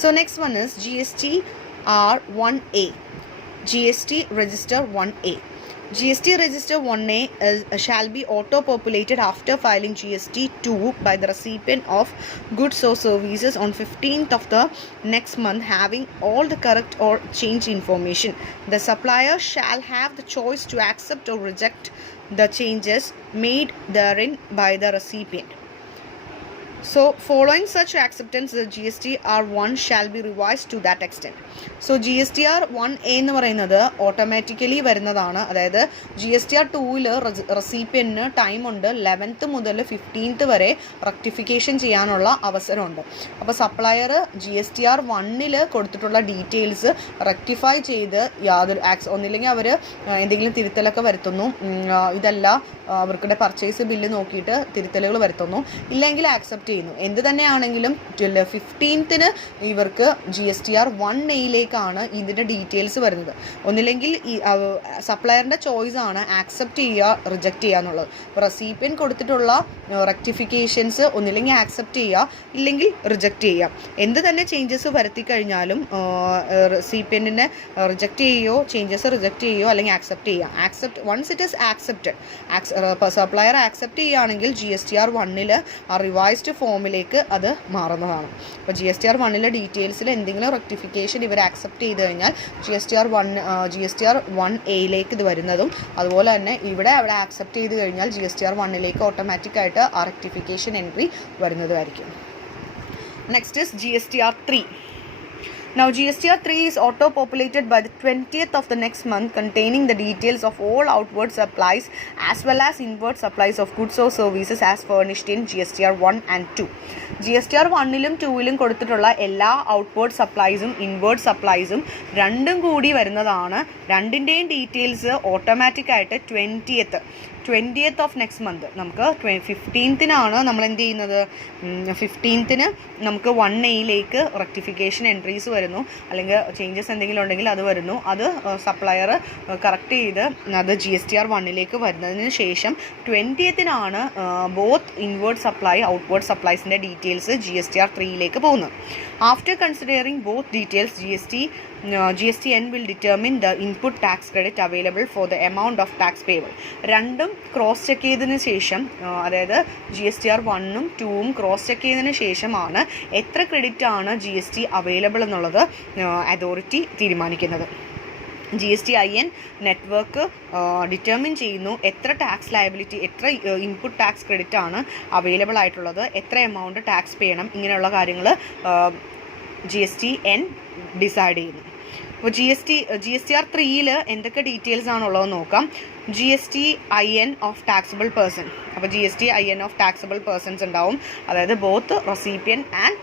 So next one is GST R1A. GST Register 1A. GST Register 1A shall be auto-populated after filing GST 2 by the recipient of goods or services on 15th of the next month having all the correct or changed information. The supplier shall have the choice to accept or reject the changes made therein by the recipient. So following such acceptance, the GSTR1 shall be revised to that extent. So GSTR1A എന്ന് പറയുന്നത് automatically വരുന്നതാണ്. അതായത് GSTR2ൽ റെസിപ്പിയൻറ്റിന് ടൈമുണ്ട് 11th മുതൽ 15th വരെ rectification ചെയ്യാനുള്ള അവസരമുണ്ട്. അപ്പോൾ supplier GSTR1ൽ കൊടുത്തിട്ടുള്ള ഡീറ്റെയിൽസ് റെക്ടിഫൈ ചെയ്ത് യാതൊരു ഒന്നില്ലെങ്കിൽ അവർ എന്തെങ്കിലും തിരുത്തലൊക്കെ വരുത്തുന്നു, ഇതല്ല അവർക്കുടെ പർച്ചേസ് ബില്ല് നോക്കിയിട്ട് തിരുത്തലുകൾ വരുത്തുന്നു, ഇല്ലെങ്കിൽ ആക്സെപ്റ്റ് ചെയ്യുന്നു. എന്ത് തന്നെയാണെങ്കിലും 15th ഇവർക്ക് GSTR1Aയിലേക്കാണ് ഇതിൻ്റെ ഡീറ്റെയിൽസ് വരുന്നത്. ഒന്നില്ലെങ്കിൽ ഈ സപ്ലയറിൻ്റെ ചോയ്സ് ആണ് ആക്സെപ്റ്റ് ചെയ്യുക റിജക്റ്റ് ചെയ്യുക എന്നുള്ളത്. റെസിപ്പിയൻ കൊടുത്തിട്ടുള്ള റെക്ടിഫിക്കേഷൻസ് ഒന്നില്ലെങ്കിൽ ആക്സെപ്റ്റ് ചെയ്യുക, ഇല്ലെങ്കിൽ റിജക്റ്റ് ചെയ്യുക. എന്ത് തന്നെ ചേഞ്ചസ് വരുത്തി കഴിഞ്ഞാലും റെസിപ്പിയൻറ്റിനെ റിജക്റ്റ് ചെയ്യുകയോ ചേഞ്ചസ് റിജക്റ്റ് ചെയ്യുകയോ അല്ലെങ്കിൽ ആക്സെപ്റ്റ് ചെയ്യുക. Once it is accepted, supplier accept ചെയ്യുകയാണെങ്കിൽ GSTR1ൽ ആ റിവൈസ്ഡ് ഫോമിലേക്ക് അത് മാറുന്നതാണ്. അപ്പോൾ GSTR1ലെ ഡീറ്റെയിൽസിൽ എന്തെങ്കിലും റെക്ടിഫിക്കേഷൻ ഇവർ ആക്സെപ്റ്റ് ചെയ്ത് കഴിഞ്ഞാൽ GSTR1Aയിലേക്ക് ഇത് വരുന്നതും, അതുപോലെ തന്നെ അവിടെ ആക്സെപ്റ്റ് ചെയ്ത് കഴിഞ്ഞാൽ GSTR1ലേക്ക് ഓട്ടോമാറ്റിക്കായിട്ട് ആ റെക്ടിഫിക്കേഷൻ എൻട്രി വരുന്നതായിരിക്കും. Next is GSTR3. Now GSTR3 is auto-populated by the 20th of the next month, containing the details of all outward supplies as well as inward supplies of goods or services as furnished in GSTR1 and 2. GSTR1ലും 2ലും കൊടുത്തിട്ടുള്ള എല്ലാ outward സപ്ലൈസും inward സപ്ലൈസും രണ്ടും കൂടി വരുന്നതാണ്. രണ്ടിൻ്റെയും details ഓട്ടോമാറ്റിക്കായിട്ട് 20th of next month നമുക്ക് 15th നമ്മൾ എന്ത് ചെയ്യുന്നത്, 15th നമുക്ക് 1Aയിലേക്ക് റെക്ടിഫിക്കേഷൻ എൻട്രീസ് വരുന്നു, അല്ലെങ്കിൽ ചേഞ്ചസ് എന്തെങ്കിലും ഉണ്ടെങ്കിൽ അത് വരുന്നു. അത് സപ്ലയർ കറക്റ്റ് ചെയ്ത് അത് GSTR1ലേക്ക് വരുന്നതിന് ശേഷം 20th both inward supply outward സപ്ലൈസിൻ്റെ ഡീറ്റെയിൽസ് GSTR3യിലേക്ക് പോകുന്നത്. After considering both details GSTN will determine the input tax credit available for the amount of tax payable. രണ്ടും ക്രോസ് ചെക്ക് ചെയ്തതിന് ശേഷം, അതായത് GSTR1ഉം 2ഉം ക്രോസ് ചെക്ക് ചെയ്തതിന് ശേഷമാണ് എത്ര ക്രെഡിറ്റ് ആണ് GST അവൈലബിൾ എന്നുള്ളത് അതോറിറ്റി തീരുമാനിക്കുന്നത്. GSTIN നെറ്റ്വർക്ക് ഡിറ്റർമിൻ ചെയ്യുന്നു എത്ര ടാക്സ് ലയബിലിറ്റി, എത്ര ഇൻപുട്ട് ടാക്സ് ക്രെഡിറ്റ് ആണ് അവൈലബിൾ ആയിട്ടുള്ളത്, എത്ര എമൗണ്ട് ടാക്സ് ചെയ്യണം, ഇങ്ങനെയുള്ള കാര്യങ്ങൾ GSTN ഡിസൈഡ് ചെയ്യുന്നു. അപ്പോൾ GSTR3യിൽ എന്തൊക്കെ ഡീറ്റെയിൽസ് ആണുള്ളത് നോക്കാം. GSTIN of taxable person. അപ്പോൾ GSTIN ഓഫ് ടാക്സബിൾ പേഴ്സൺസ് ഉണ്ടാവും, അതായത് both recipient and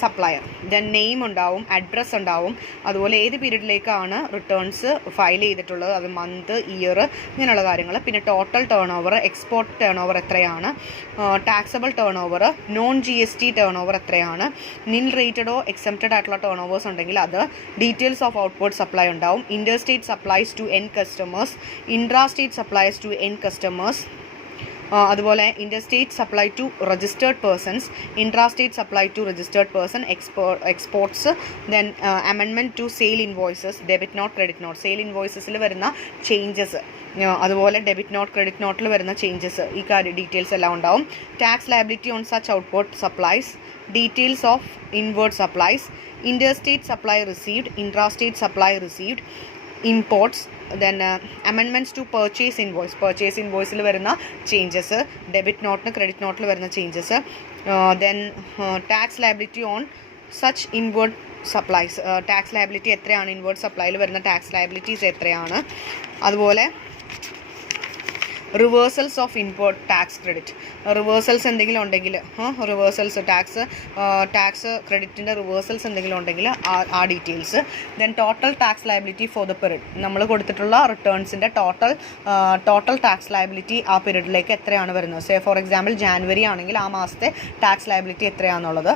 supplier. Then name ഉണ്ടാവും, അഡ്രസ്സ് ഉണ്ടാവും, അതുപോലെ ഏത് പീരീഡിലേക്കാണ് റിട്ടേൺസ് ഫയൽ ചെയ്തിട്ടുള്ളത്, അത് മന്ത്, ഇയർ, ഇങ്ങനെയുള്ള കാര്യങ്ങൾ. പിന്നെ total turn over, export turn over എത്രയാണ്, taxable turn over, non GST turn over എത്രയാണ്, നിൽ റേറ്റഡോ എക്സംപ്റ്റഡ് ആയിട്ടുള്ള ടേൺ ഓവേഴ്സ് ഉണ്ടെങ്കിൽ അത്, ഡീറ്റെയിൽസ് ഓഫ് ഔട്ട്വേർഡ് സപ്ലൈ ഉണ്ടാവും, inter state supplies to end customers, intra state supplies to end customers, അതുപോലെ interstate supply to registered persons, intrastate supply to registered person, exports, then amendment to sale invoices, debit note, credit note, sale ഇൻവോയ്സസിൽ വരുന്ന changes, അതുപോലെ debit note, credit നോട്ടിൽ വരുന്ന changes, ഈ details എല്ലാം ഉണ്ടാവും. Tax liability on such outward supplies, details of inward supplies, interstate supply received, intrastate supply received, imports, then amendments to purchase invoiceൽ വരുന്ന ചേഞ്ചസ്, ഡെബിറ്റ് നോട്ടിന് ക്രെഡിറ്റ് നോട്ടിൽ വരുന്ന changes, then tax liability on such inward supplies, tax liability എത്രയാണ്, inward സപ്ലൈയിൽ വരുന്ന tax liabilities എത്രയാണ്, അതുപോലെ reversals of import tax credit, reversals എന്തെങ്കിലും ഉണ്ടെങ്കിൽ, റിവേഴ്സൽസ് ടാക്സ് ക്രെഡിറ്റിൻ്റെ റിവേഴ്സൽസ് എന്തെങ്കിലും ഉണ്ടെങ്കിൽ ആ details. Then total tax liability for the period, നമ്മൾ കൊടുത്തിട്ടുള്ള റിട്ടേൺസിൻ്റെ ടോട്ടൽ ടാക്സ് ലയബിലിറ്റി ആ പീരീഡിലേക്ക് എത്രയാണ് വരുന്നത്. സേ ഫോർ എക്സാമ്പിൾ ജാനുവരി ആണെങ്കിൽ ആ മാസത്തെ ടാക്സ് ലയബിലിറ്റി എത്രയാണെന്നുള്ളത്.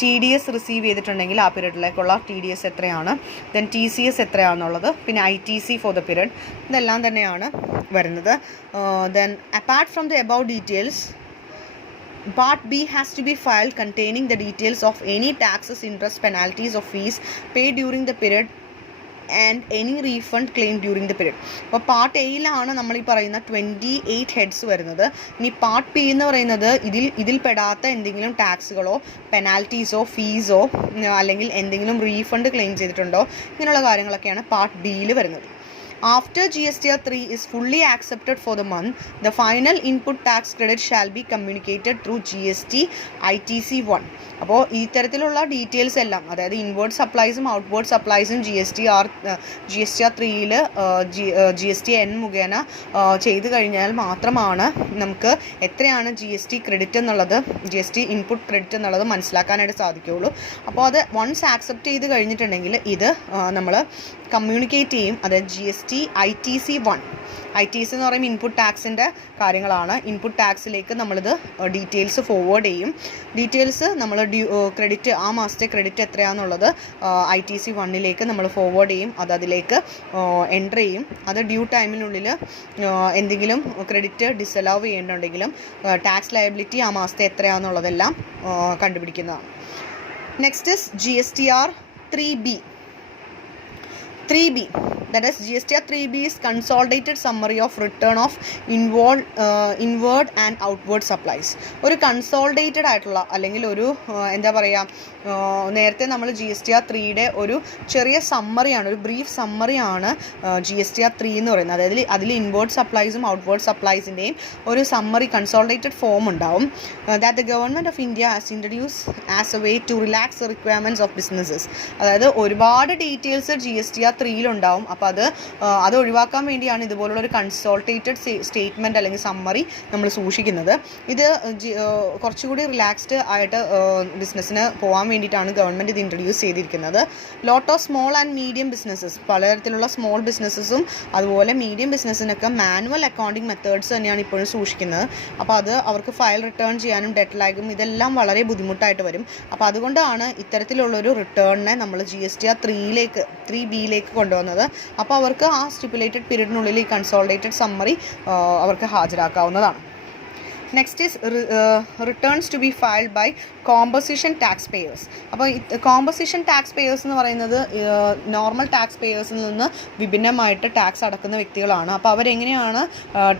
TDS റിസീവ് ചെയ്തിട്ടുണ്ടെങ്കിൽ ആ പീരീഡിലേക്കുള്ള TDS എത്രയാണ്, ദെൻ TCS എത്രയാണെന്നുള്ളത്, പിന്നെ ITC ഫോർ ദ പീരീഡ്, ഇതെല്ലാം തന്നെയാണ് വരുന്നത്. Then apart from the above details Part B has to be filed containing the details of any taxes, interest, penalties or fees paid during the period and any refund claim during the period. അപ്പോൾ part എയിലാണ് നമ്മൾ ഈ പറയുന്ന 28 heads വരുന്നത്. ഇനി part B എന്ന് പറയുന്നത് ഇതിൽ പെടാത്ത എന്തെങ്കിലും ടാക്സുകളോ പെനാൽറ്റീസോ ഫീസോ അല്ലെങ്കിൽ എന്തെങ്കിലും റീഫണ്ട് ക്ലെയിം ചെയ്തിട്ടുണ്ടോ ഇങ്ങനെയുള്ള കാര്യങ്ങളൊക്കെയാണ് പാർട്ട് ബിയിൽ വരുന്നത്. After GSTR 3 is fully accepted for the month, the final input tax credit shall be communicated through GST ITC 1. അപ്പോൾ ഈ തരത്തിലുള്ള ഡീറ്റെയിൽസ് എല്ലാം, അതായത് ഇൻവേർഡ് സപ്ലൈസും ഔട്ട്വേർഡ് സപ്ലൈസും GSTR 3യിൽ GSTN മുഖേന ചെയ്ത് കഴിഞ്ഞാൽ മാത്രമാണ് നമുക്ക് എത്രയാണ് GST ക്രെഡിറ്റ് എന്നുള്ളത്, GST ഇൻപുട്ട് ക്രെഡിറ്റ് എന്നുള്ളത് മനസ്സിലാക്കാനായിട്ട് സാധിക്കുകയുള്ളൂ. അപ്പോൾ അത് വൺസ് ആക്സെപ്റ്റ് ചെയ്ത് കഴിഞ്ഞിട്ടുണ്ടെങ്കിൽ ഇത് നമ്മൾ കമ്മ്യൂണിക്കേറ്റ് ചെയ്യും. അതായത് GST ITC 1. ITC എന്ന് പറയുമ്പോൾ ഇൻപുട്ട് ടാക്സിൻ്റെ കാര്യങ്ങളാണ്. ഇൻപുട്ട് ടാക്സിലേക്ക് നമ്മളിത് ഡീറ്റെയിൽസ് ഫോർവേഡ് ചെയ്യും. ഡീറ്റെയിൽസ് നമ്മൾ ക്രെഡിറ്റ് ആ മാസത്തെ ക്രെഡിറ്റ് എത്രയാണെന്നുള്ളത് ITC 1ലേക്ക് നമ്മൾ ഫോർവേഡ് ചെയ്യും. അതിലേക്ക് എൻ്റർ ചെയ്യും. അത് ഡ്യൂ ടൈമിനുള്ളിൽ എന്തെങ്കിലും ക്രെഡിറ്റ് ഡിസലവ് ചെയ്യേണ്ടതുണ്ടെങ്കിലും ടാക്സ് ലയബിലിറ്റി ആ മാസത്തെ എത്രയാണെന്നുള്ളതെല്ലാം കണ്ടുപിടിക്കുന്നതാണ്. Next is GSTR 3B. 3B, that is GSTR 3B is consolidated summary of return of inward and outward supplies. ഒരു കൺസോളിഡേറ്റഡ് ആയിട്ടുള്ള അല്ലെങ്കിൽ ഒരു എന്താ പറയുക, നേരത്തെ നമ്മൾ GSTR 3യുടെ ഒരു ചെറിയ സമ്മറിയാണ്, ഒരു ബ്രീഫ് സമ്മറിയാണ് GSTR 3 എന്ന് പറയുന്നത്. അതായത് അതിൽ ഇൻവേർഡ് സപ്ലൈസും ഔട്ട്വേർഡ് സപ്ലൈസിൻ്റെയും ഒരു സമ്മറി കൺസോളിഡേറ്റഡ് ഫോം ഉണ്ടാവും. That the government of India has introduce as a way to relax the requirements of businesses. അതായത് ഒരുപാട് ഡീറ്റെയിൽസ് GSTR 3യിലുണ്ടാവും. അപ്പോൾ അത് ഒഴിവാക്കാൻ വേണ്ടിയാണ് ഇതുപോലുള്ള ഒരു കൺസോൾട്ടേറ്റഡ് സ്റ്റേറ്റ്മെൻറ്റ് അല്ലെങ്കിൽ സമ്മറി നമ്മൾ സൂക്ഷിക്കുന്നത്. ഇത് കുറച്ചുകൂടി റിലാക്സ്ഡ് ആയിട്ട് ബിസിനസ്സിന് പോകാൻ വേണ്ടിയിട്ടാണ് ഗവൺമെൻറ് ഇത് ഇൻട്രൊഡ്യൂസ് ചെയ്തിരിക്കുന്നത്. Lot of small and medium businesses, പലതരത്തിലുള്ള സ്മോൾ ബിസിനസ്സസും അതുപോലെ മീഡിയം ബിസിനസ്സിനൊക്കെ മാനുവൽ അക്കൗണ്ടിങ് മെത്തേഡ്സ് തന്നെയാണ് ഇപ്പോഴും സൂക്ഷിക്കുന്നത്. അപ്പോൾ അത് അവർക്ക് ഫയൽ റിട്ടേൺ ചെയ്യാനും ഡെറ്റ് ലാഗും ഇതെല്ലാം വളരെ ബുദ്ധിമുട്ടായിട്ട് വരും. അപ്പോൾ അതുകൊണ്ടാണ് ഇത്തരത്തിലുള്ളൊരു റിട്ടേണിനെ നമ്മൾ GSTR 3Bയിലേക്ക് കൊണ്ടുവന്നത്. അപ്പോൾ അവർക്ക് ആ സ്റ്റിപ്പുലേറ്റഡ് പീരീഡിനുള്ളിൽ ഈ കൺസോളിഡേറ്റഡ് സമ്മറി അവർക്ക് ഹാജരാക്കാവുന്നതാണ്. Next is returns to be filed by composition tax payers. അപ്പോൾ കോമ്പോസിഷൻ ടാക്സ് പേയേഴ്സ് എന്ന് പറയുന്നത് നോർമൽ ടാക്സ് പേയേഴ്സിൽ നിന്ന് വിഭിന്നമായിട്ട് ടാക്സ് അടക്കുന്ന വ്യക്തികളാണ്. അപ്പോൾ അവരെങ്ങനെയാണ്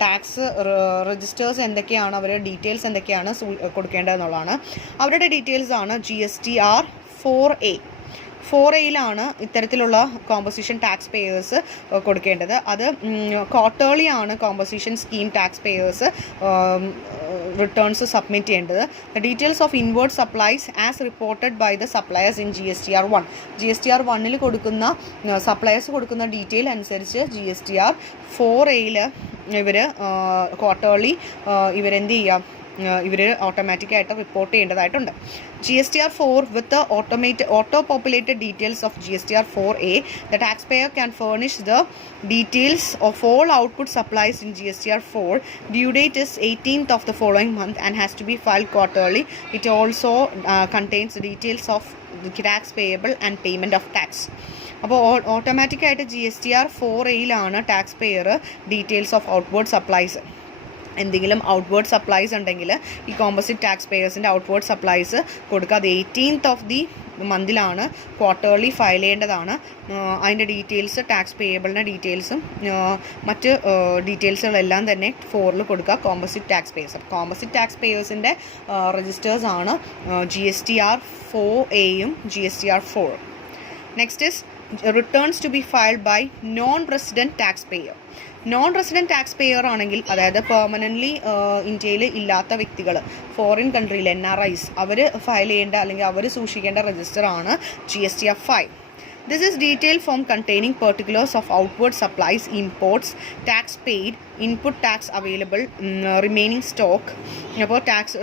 ടാക്സ് രജിസ്റ്റേഴ്സ് എന്തൊക്കെയാണ്, അവരുടെ ഡീറ്റെയിൽസ് എന്തൊക്കെയാണ് കൊടുക്കേണ്ടതെന്നുള്ളതാണ്. അവരുടെ ഡീറ്റെയിൽസ് ആണ് GSTR 4A. 4Aയിലാണ് ഇത്തരത്തിലുള്ള കോമ്പോസിഷൻ ടാക്സ് പേയേഴ്സ് കൊടുക്കേണ്ടത്. അത് ക്വാർട്ടേർലി ആണ് composition scheme tax payers returns submit ചെയ്യേണ്ടത്. The details of inward supplies as reported by the suppliers in GSTR 1. GSTR 1ൽ കൊടുക്കുന്ന സപ്ലയേഴ്സ് കൊടുക്കുന്ന ഡീറ്റെയിൽ അനുസരിച്ച് GSTR 4Aയിൽ ഇവർ ക്വാർട്ടേർലി ഇവരെന്ത് ചെയ്യാം, ഇവർ ഓട്ടോമാറ്റിക്കായിട്ട് റിപ്പോർട്ട് ചെയ്യേണ്ടതായിട്ടുണ്ട്. GSTR 4 with the auto-populated details of GSTR 4A, the taxpayer can furnish the details of all output supplies in GSTR 4. Due date is 18th of the following month and has to be filed quarterly. It also contains the details of the tax payable and payment of tax. അപ്പോൾ ഓട്ടോമാറ്റിക്കായിട്ട് GSTR 4Aയിലാണ് tax payer details of outward supplies, എന്തെങ്കിലും outward supplies ഉണ്ടെങ്കിൽ ഈ composite tax പേയേഴ്സിൻ്റെ outward supplies കൊടുക്കുക. അത് 18th of the മന്തിലാണ് ക്വാർട്ടേർലി ഫയൽ ചെയ്യേണ്ടതാണ്. അതിൻ്റെ ഡീറ്റെയിൽസ് ടാക്സ് പേയബിളിൻ്റെ ഡീറ്റെയിൽസും മറ്റ് ഡീറ്റെയിൽസുകളെല്ലാം തന്നെ 4ൽ കൊടുക്കുക composite tax payers. Composite tax പേയേഴ്സിൻ്റെ രജിസ്റ്റേഴ്സ് ആണ് GSTR 4Aയും GSTR 4. Next is returns to be filed by non-resident tax payer. Non-resident tax payer ആണെങ്കിൽ, അതായത് പെർമനൻ്റ്ലി ഇന്ത്യയിൽ ഇല്ലാത്ത വ്യക്തികൾ, ഫോറിൻ കൺട്രിയിൽ NRIs, അവർ ഫയൽ ചെയ്യേണ്ട അല്ലെങ്കിൽ അവർ സൂക്ഷിക്കേണ്ട രജിസ്റ്ററാണ് GSTR 5. This is detailed form containing particulars of outward supplies, imports, tax paid, input tax available, remaining stock. അപ്പോൾ ടാക്സ്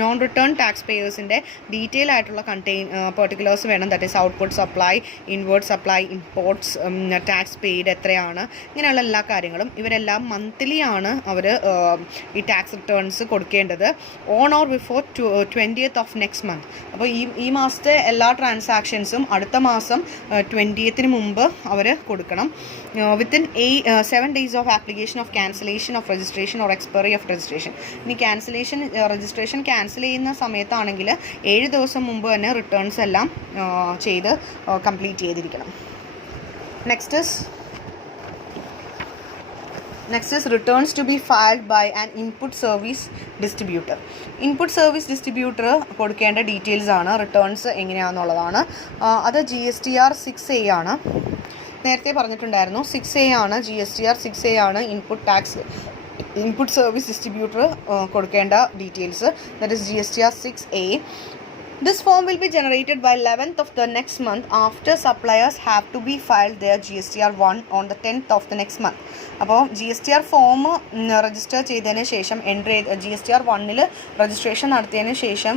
നോൺ റിട്ടേൺ ടാക്സ് പേയേഴ്സിൻ്റെ ഡീറ്റെയിൽ ആയിട്ടുള്ള പെർട്ടിക്കുലേഴ്സ് വേണം. That is output supply, inward supply, imports, tax paid എത്രയാണ്, ഇങ്ങനെയുള്ള എല്ലാ കാര്യങ്ങളും ഇവരെല്ലാം monthly ആണ് അവർ ഈ ടാക്സ് റിട്ടേൺസ് കൊടുക്കേണ്ടത്. On or before 20th of next month. അപ്പോൾ ഈ മാസത്തെ എല്ലാ ട്രാൻസാക്ഷൻസും അടുത്ത മാസം 20th മുമ്പ് അവർ കൊടുക്കണം. Within 7 days of application of cancellation of registration or expiry of registration. ഇനി രജിസ്ട്രേഷൻ ക്യാൻസൽ ചെയ്യുന്ന സമയത്താണെങ്കിൽ 7 ദിവസം മുമ്പ് തന്നെ റിട്ടേൺസ് എല്ലാം ചെയ്ത് കംപ്ലീറ്റ് ചെയ്തിരിക്കണം. Next is returns to be filed by an input service distributor. Input service distributor കൊടുക്കേണ്ട ഡീറ്റെയിൽസ് ആണ് റിട്ടേൺസ് എങ്ങനെയാണെന്നുള്ളതാണ്. അത് GSTR 6A ആണ്. നേരത്തെ പറഞ്ഞിട്ടുണ്ടായിരുന്നു 6A ആണ് GSTR 6A ആണ് ഇൻപുട്ട് സർവീസ് ഡിസ്ട്രിബ്യൂട്ടർ കൊടുക്കേണ്ട details. That is GSTR 6A. This form will be generated by 11th of the next month after suppliers have to be filed their GSTR 1 on the 10th of the next month. അപ്പോൾ GSTR form register ചെയ്തതിന് ശേഷം GSTR 1 registration നടത്തിയതിന് ശേഷം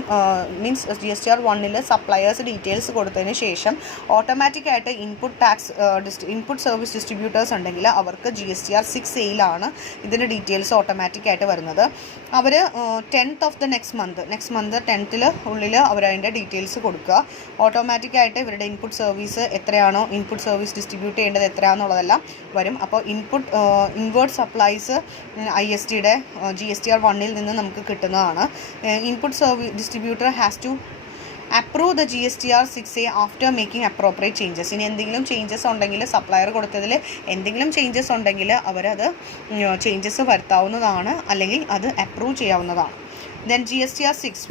means GSTR 1 suppliers details കൊടുത്തതിന് ശേഷം ഓട്ടോമാറ്റിക്കായിട്ട് input service distributors ഉണ്ടെങ്കിൽ അവർക്ക് GSTR 6A ഇതിൻ്റെ ഡീറ്റെയിൽസ് ഓട്ടോമാറ്റിക്കായിട്ട് വരുന്നത്. അവർ 10th of the next month 10th ഉള്ളിൽ അവരതിൻ്റെ ഡീറ്റെയിൽസ് കൊടുക്കുക. ഓട്ടോമാറ്റിക്കായിട്ട് ഇവരുടെ ഇൻപുട്ട് സർവീസ് എത്രയാണോ ഇൻപുട്ട് സർവീസ് ഡിസ്ട്രിബ്യൂട്ട് ചെയ്യേണ്ടത് എത്രയാണെന്നുള്ളതെല്ലാം വരും. അപ്പോൾ ഇൻവേർട്ട് സപ്ലൈസ് ISTയുടെ GSTR 1 നിന്ന് നമുക്ക് കിട്ടുന്നതാണ്. Input service distributor has to approve the GSTR 6A after making appropriate changes. ഇനി എന്തെങ്കിലും ചേഞ്ചസ് ഉണ്ടെങ്കിൽ സപ്ലയർ കൊടുത്തതിൽ എന്തെങ്കിലും ചേഞ്ചസ് ഉണ്ടെങ്കിൽ അവരത് ചേഞ്ചസ് വരുത്താവുന്നതാണ്, അല്ലെങ്കിൽ അത് അപ്രൂവ് ചെയ്യാവുന്നതാണ്. Then GSTR 6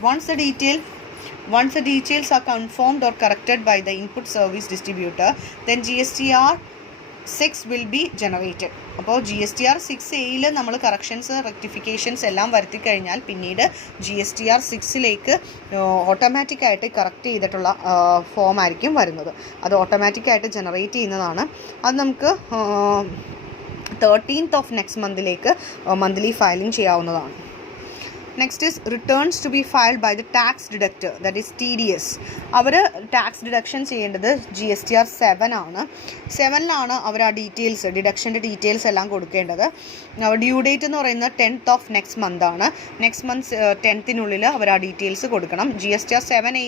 once the details are confirmed or corrected by the input service distributor, then GSTR 6 will be generated. അപ്പോൾ GSTR 6A നമ്മൾ കറക്ഷൻസ് റെക്ടിഫിക്കേഷൻസ് എല്ലാം വരുത്തി കഴിഞ്ഞാൽ പിന്നീട് GSTR 6 ഓട്ടോമാറ്റിക്കായിട്ട് കറക്റ്റ് ചെയ്തിട്ടുള്ള ഫോം ആയിരിക്കും വരുന്നത്. അത് ഓട്ടോമാറ്റിക്കായിട്ട് ജനറേറ്റ് ചെയ്യുന്നതാണ്. അത് നമുക്ക് 13th of next monthിലേക്ക് മന്ത്ലി ഫയലിംഗ് ചെയ്യാവുന്നതാണ്. Next is returns to be filed by the tax deductor, that is TDS. അവർ ടാക്സ് ഡിഡക്ഷൻ ചെയ്യേണ്ടത് GSTR 7 ആണ്. 7 അവർ ആ ഡിഡക്ഷൻ്റെ ഡീറ്റെയിൽസ് എല്ലാം കൊടുക്കേണ്ടത്. ഡ്യൂ ഡേറ്റ് എന്ന് പറയുന്നത് 10th of next month ആണ്. നെക്സ്റ്റ് മന്ത് 10th അവർ ആ ഡീറ്റെയിൽസ് കൊടുക്കണം. GSTR 7A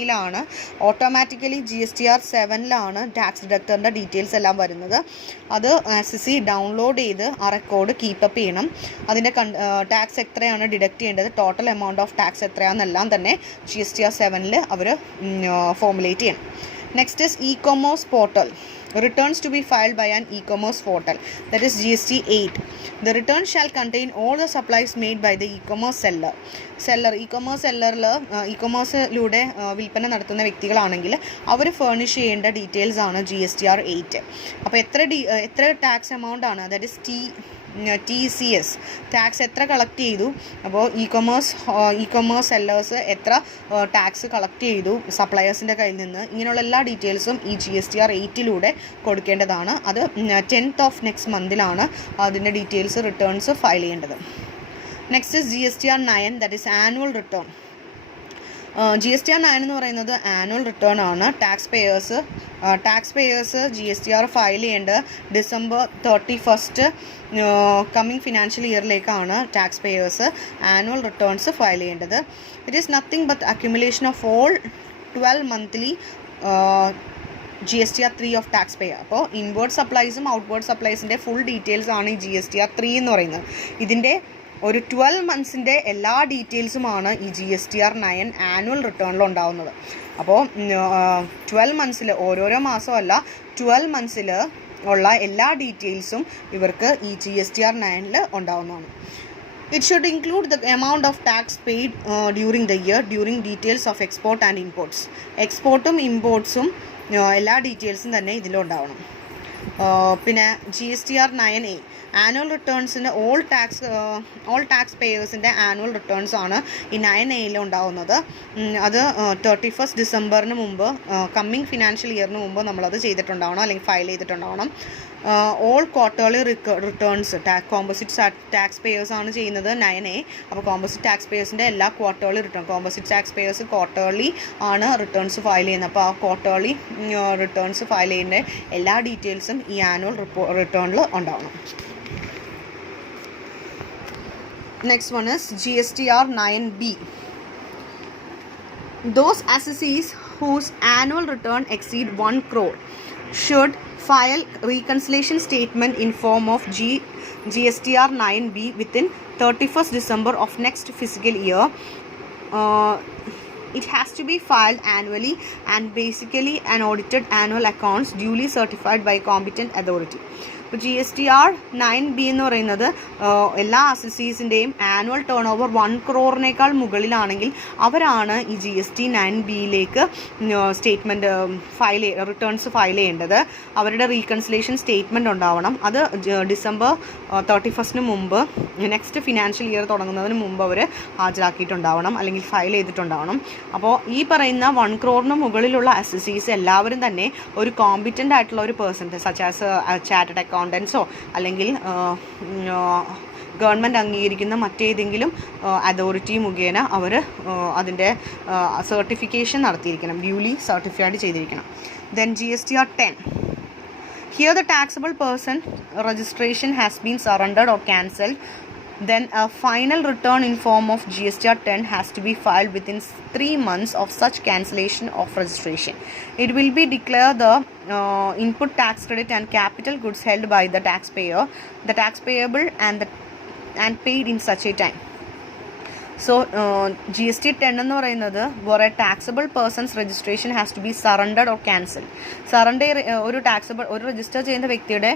automatically GSTR 7 tax ഡിഡക്ടറിൻ്റെ ഡീറ്റെയിൽസ് എല്ലാം വരുന്നത്. അത് SSC ഡൗൺലോഡ് ചെയ്ത് ആ റെക്കോർഡ് കീപ്പപ്പ് ചെയ്യണം. അതിൻ്റെ ടാക്സ് എത്രയാണ് ഡിഡക്റ്റ് ചെയ്യേണ്ടത്, ടോട്ടൽ എമൗണ്ട് ഓഫ് ടാക്സ് എത്രയാണെന്നെല്ലാം തന്നെ GSTR 7 അവർ ഫോമുലേറ്റ് ചെയ്യണം. Next is e-commerce portal. Returns to be filed by an e-commerce portal, that is GST 8. The return shall contain all the supplies made by the e-commerce seller. e-commerce സെല്ലറിൽ e-commerceലൂടെ വിൽപ്പന നടത്തുന്ന വ്യക്തികളാണെങ്കിൽ അവർ furnish ചെയ്യേണ്ട details ആണ് GSTR 8. അപ്പോൾ എത്ര tax amount ആണ്, that is TCS tax എത്ര collect ചെയ്തു, അപ്പോൾ ഇ-കൊമേഴ്സ് സെല്ലേഴ്സ് എത്ര ടാക്സ് കളക്ട് ചെയ്തു സപ്ലയേഴ്സിൻ്റെ കയ്യിൽ നിന്ന്, ഇങ്ങനെയുള്ള എല്ലാ ഡീറ്റെയിൽസും ഈ GSTR 8 കൊടുക്കേണ്ടതാണ്. അത് 10th of next monthിലാണ് അതിൻ്റെ ഡീറ്റെയിൽസ് റിട്ടേൺസ് ഫയൽ ചെയ്യേണ്ടത്. Next is GSTR 9, that is annual return. GSTR 9 എന്ന് പറയുന്നത് ആനുവൽ റിട്ടേൺ ആണ്. ടാക്സ് പേയേഴ്സ് GSTR ഫയൽ ചെയ്യേണ്ടത് December 31st കമ്മിങ് ഫിനാൻഷ്യൽ ഇയറിലേക്കാണ് tax payers annual returns file ചെയ്യേണ്ടത്. It is nothing but accumulation of all 12 monthly GSTR 3 of tax payer. അപ്പോൾ inward സപ്ലൈസും outward സപ്ലൈസിൻ്റെ full details ആണ് ഈ GSTR 3 എന്ന് പറയുന്നത്. ഇതിൻ്റെ ഒരു 12 months എല്ലാ ഡീറ്റെയിൽസുമാണ് ഈ GSTR 9 ആനുവൽ റിട്ടേണിൽ ഉണ്ടാവുന്നത്. അപ്പോൾ 12 months ഓരോരോ മാസമല്ല 12 months ഉള്ള എല്ലാ ഡീറ്റെയിൽസും ഇവർക്ക് ഈ GSTR 9 ഉണ്ടാവുന്നതാണ്. It should include the amount of tax paid during the year, during details of export and imports. എക്സ്പോർട്ടും ഇമ്പോർട്ട്സും എല്ലാ ഡീറ്റെയിൽസും തന്നെ ഇതിലുണ്ടാവണം. പിന്നെ GSTR 9A ആനുവൽ റിട്ടേൺസിൻ്റെ ഓൾ ടാക്സ് പേയേഴ്സിൻ്റെ ആനുവൽ റിട്ടേൺസ് ആണ് ഈ 9A ഉണ്ടാവുന്നത്. അത് 31st December മുമ്പ് കമ്മിങ് ഫിനാൻഷ്യൽ ഇയറിന് മുമ്പ് നമ്മളത് ചെയ്തിട്ടുണ്ടാവണം, അല്ലെങ്കിൽ ഫയൽ ചെയ്തിട്ടുണ്ടാവണം. All quarterly returns composite tax payers ആണ് ചെയ്യുന്നത് 9A. അപ്പോൾ കോമ്പോസിറ്റ് ടാക്സ് പേയേഴ്സിൻ്റെ എല്ലാ quarterly composite tax payers quarterly ആണ് റിട്ടേൺസ് ഫയൽ ചെയ്യുന്നത്. അപ്പോൾ ആ ക്വാർട്ടർലി റിട്ടേൺസ് ഫയൽ ചെയ്യുന്ന എല്ലാ ഡീറ്റെയിൽസും ഈ ആനുവൽ റിട്ടേണിൽ ഉണ്ടാവണം. Next one is GSTR 9B. Those assessees whose annual return exceed 1 crore should file reconciliation statement in form of GSTR 9B within 31st December of next fiscal year. It has to be filed annually and basically an audited annual accounts duly certified by competent authority. ഇപ്പോൾ GSTR 9B എന്ന് പറയുന്നത് എല്ലാ അസസീസിൻ്റെയും annual turn over 1 crore മുകളിലാണെങ്കിൽ അവരാണ് ഈ GST 9Bയിലേക്ക് statement returns file ചെയ്യേണ്ടത്. അവരുടെ reconciliation statement ഉണ്ടാവണം. അത് December 31st മുമ്പ് നെക്സ്റ്റ് ഫിനാൻഷ്യൽ ഇയർ തുടങ്ങുന്നതിന് മുമ്പ് അവർ ഹാജരാക്കിയിട്ടുണ്ടാവണം അല്ലെങ്കിൽ ഫയൽ ചെയ്തിട്ടുണ്ടാവണം. അപ്പോൾ ഈ പറയുന്ന 1 crore മുകളിലുള്ള അസസീസ് എല്ലാവരും തന്നെ ഒരു കോമ്പിറ്റൻ്റ് ആയിട്ടുള്ള ഒരു പേഴ്സൺ സച്ച് ആസ് ചാർട്ടേഡ് അക്കൗണ്ടൻസോ അല്ലെങ്കിൽ ഗവൺമെൻറ് അംഗീകരിക്കുന്ന മറ്റേതെങ്കിലും അതോറിറ്റി മുഖേന അവർ അതിൻ്റെ സർട്ടിഫിക്കേഷൻ നടത്തിയിരിക്കണം, ഡ്യൂലി സർട്ടിഫൈഡ് ചെയ്തിരിക്കണം. Then GSTR 10. Here the taxable person registration has been surrendered or cancelled. Then a final return in form of GSTR 10 has to be filed within 3 months of such cancellation of registration. It will be declared the input tax credit and capital goods held by the taxpayer, the tax payable and paid in such a time. So GST 10 എന്ന് പറയുന്നത് വേറെ taxable persons registration has to be surrendered or cancelled. ഒരു register ചെയ്യുന്ന വ്യക്തിയുടെ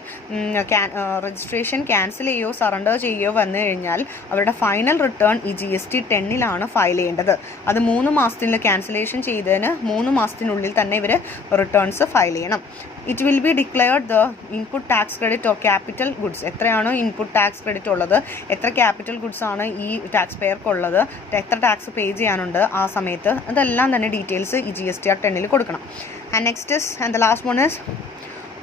registration cancel ചെയ്യുകയോ surrender ചെയ്യുകയോ വന്നു കഴിഞ്ഞാൽ അവരുടെ ഫൈനൽ റിട്ടേൺ ഈ GST 10 ഫയൽ ചെയ്യേണ്ടത്. അത് 3 മാസത്തിൽ ക്യാൻസലേഷൻ ചെയ്തതിന് 3 മാസത്തിനുള്ളിൽ തന്നെ ഇവർ റിട്ടേൺസ് ഫയൽ ചെയ്യണം. It will be declared the input tax credit or capital goods. എത്രയാണോ ഇൻപുട്ട് ടാക്സ് ക്രെഡിറ്റ് ഉള്ളത്, എത്ര ക്യാപിറ്റൽ ഗുഡ്സ് ആണ് ഈ ടാക്സ് പെയർക്കുള്ളത്, എത്ര ടാക്സ് പേ ചെയ്യാനുണ്ട് ആ സമയത്ത്, അതെല്ലാം തന്നെ ഡീറ്റെയിൽസ് ഈ GSTR 10 കൊടുക്കണം. And next is and the last one is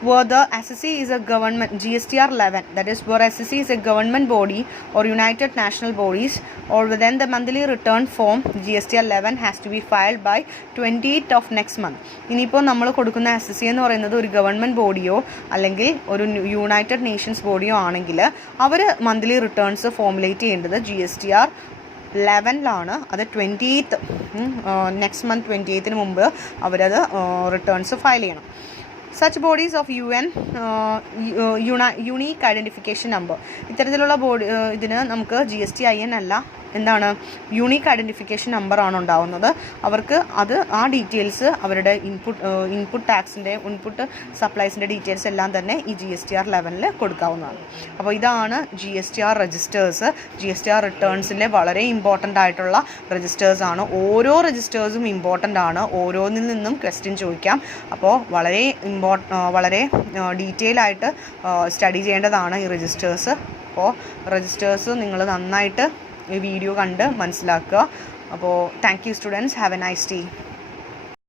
where the SSC is a government, GSTR 11, that is where SSC is a government body or united national bodies, or then the monthly return form GSTR 11 has to be filed by 28th of next month. ഇനിയിപ്പോൾ നമ്മൾ കൊടുക്കുന്ന SSC എന്ന് പറയുന്നത് ഒരു government ബോഡിയോ അല്ലെങ്കിൽ ഒരു United Nations ബോഡിയോ ആണെങ്കിൽ അവർ monthly returns formulate ചെയ്യേണ്ടത് GSTR 11 അത് 28th നെക്സ്റ്റ് മന്ത് 28th മുമ്പ് അവരത് റിട്ടേൺസ് ഫയൽ ചെയ്യണം. Such bodies of UN unique identification number. ഇത്തരത്തിലുള്ള ബോഡി ഇതിന് നമുക്ക് GSTIN അല്ല, എന്താണ് യൂണീക്ക് ഐഡൻറ്റിഫിക്കേഷൻ നമ്പറാണ് ഉണ്ടാവുന്നത്. അവർക്ക് അത് ആ ഡീറ്റെയിൽസ് അവരുടെ ഇൻപുട്ട് ടാക്സിൻ്റെ ഇൻപുട്ട് സപ്ലൈസിൻ്റെ ഡീറ്റെയിൽസ് എല്ലാം തന്നെ ഈ GSTR 11 കൊടുക്കാവുന്നതാണ്. അപ്പോൾ ഇതാണ് GSTR രജിസ്റ്റേഴ്സ്. GSTR റിട്ടേൺസിൻ്റെ വളരെ ഇമ്പോർട്ടൻ്റ് ആയിട്ടുള്ള രജിസ്റ്റേഴ്സാണ്. ഓരോ രജിസ്റ്റേഴ്സും ഇമ്പോർട്ടൻ്റ് ആണ്. ഓരോന്നിൽ നിന്നും ക്വസ്റ്റ്യൻ ചോദിക്കാം. അപ്പോൾ വളരെ ഡീറ്റെയിൽ ആയിട്ട് സ്റ്റഡി ചെയ്യേണ്ടതാണ് ഈ രജിസ്റ്റേഴ്സ്. അപ്പോൾ രജിസ്റ്റേഴ്സ് നിങ്ങൾ നന്നായിട്ട് ഈ വീഡിയോ കണ്ട് മനസ്സിലാക്കുക. അപ്പോൾ thank you students, have A nice day.